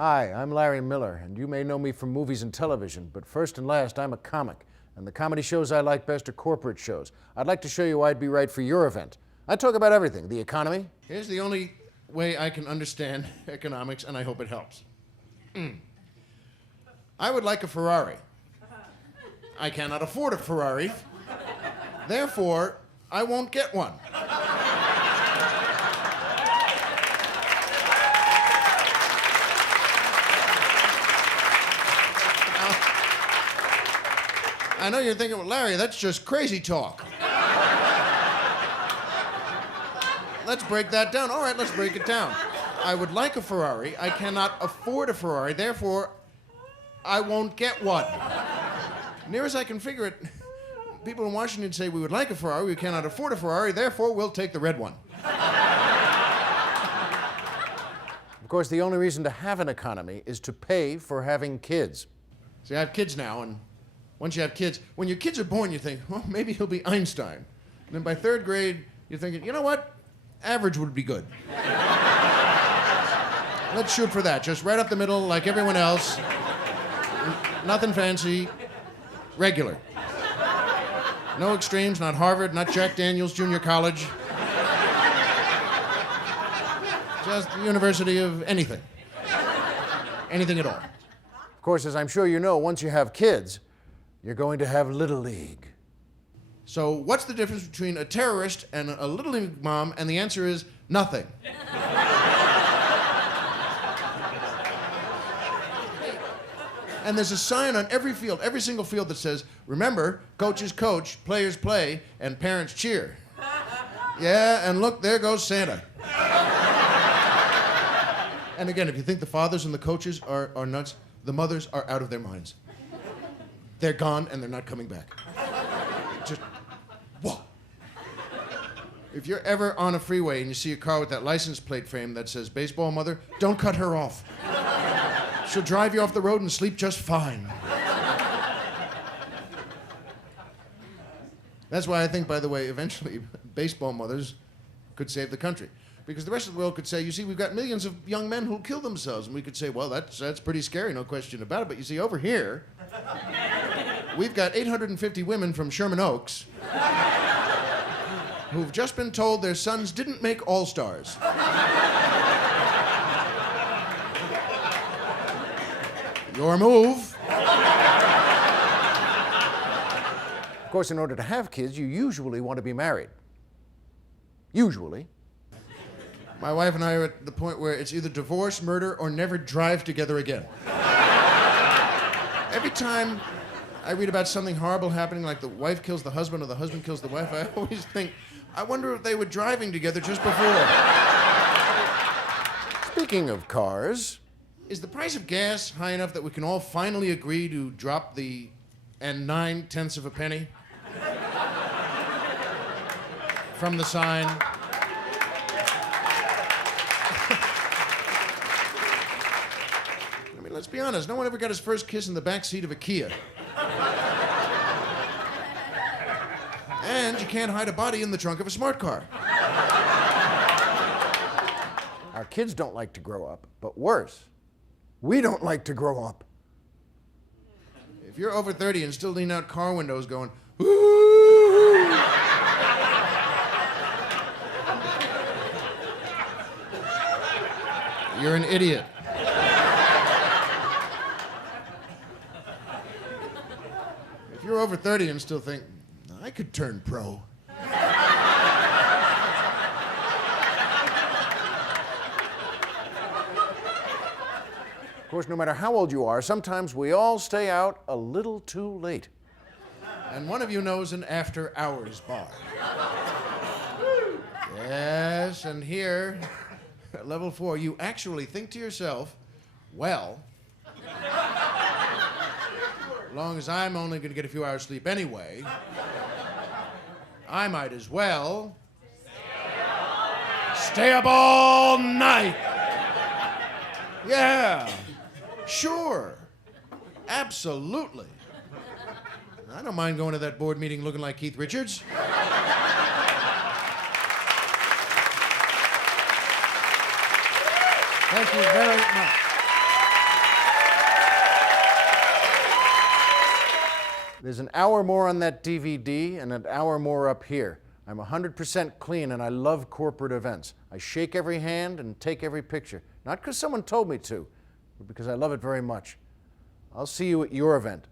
Hi, I'm Larry Miller, and you may know me from movies and television, but first and last, I'm a comic. And the comedy shows I like best are corporate shows. I'd like to show you why I'd be right for your event. I talk about everything, the economy. Here's the only way I can understand economics, and I hope it helps. I would like a Ferrari. I cannot afford a Ferrari. Therefore, I won't get one. I know you're thinking, well, Larry, that's just crazy talk. Let's break that down. All right, let's break it down. I would like a Ferrari. I cannot afford a Ferrari. Therefore, I won't get one. Near as I can figure it, people in Washington say we would like a Ferrari, we cannot afford a Ferrari, therefore we'll take the red one. Of course, the only reason to have an economy is to pay for having kids. See, I have kids now, and once you have kids, when your kids are born, you think, well, maybe he'll be Einstein. And then by third grade, you're thinking, you know what? Average would be good. Let's shoot for that. Just right up the middle, like everyone else. Nothing fancy. Regular. No extremes, not Harvard, not Jack Daniels Junior College. Just the University of anything. Anything at all. Of course, as I'm sure you know, once you have kids, you're going to have Little League. So what's the difference between a terrorist and a Little League mom? And the answer is nothing. And there's a sign on every field, every single field that says, remember, coaches coach, players play, and parents cheer. Yeah, and look, there goes Santa. And again, if you think the fathers and the coaches are nuts, the mothers are out of their minds. They're gone and they're not coming back. Just, what? If you're ever on a freeway and you see a car with that license plate frame that says baseball mother, don't cut her off. She'll drive you off the road and sleep just fine. That's why I think, by the way, eventually baseball mothers could save the country. Because the rest of the world could say, you see, we've got millions of young men who'll kill themselves. And we could say, well, that's pretty scary, no question about it. But you see, over here, we've got 850 women from Sherman Oaks who've just been told their sons didn't make All-Stars. Your move. Of course, in order to have kids, you usually want to be married. Usually. My wife and I are at the point where it's either divorce, murder, or never drive together again. Every time I read about something horrible happening, like the wife kills the husband or the husband kills the wife, I always think, I wonder if they were driving together just before. Speaking of cars, is the price of gas high enough that we can all finally agree to drop the and 9/10 of a penny from the sign? I mean, let's be honest, no one ever got his first kiss in the back seat of a Kia. And you can't hide a body in the trunk of a smart car. our kids don't like to grow up, but worse, we don't like to grow up. If you're over 30 and still leaning out car windows going, ooh, you're an idiot. If you're over 30 and still think, I could turn pro. Of course, no matter how old you are, sometimes we all stay out a little too late. And one of you knows an after-hours bar. Yes, and here, at level 4, you actually think to yourself, well, as long as I'm only going to get a few hours sleep anyway, I might as well stay up all night. Yeah, sure, absolutely. I don't mind going to that board meeting looking like Keith Richards. Thank you very much. There's an hour more on that DVD and an hour more up here. I'm 100% clean and I love corporate events. I shake every hand and take every picture. Not because someone told me to, but because I love it very much. I'll see you at your event.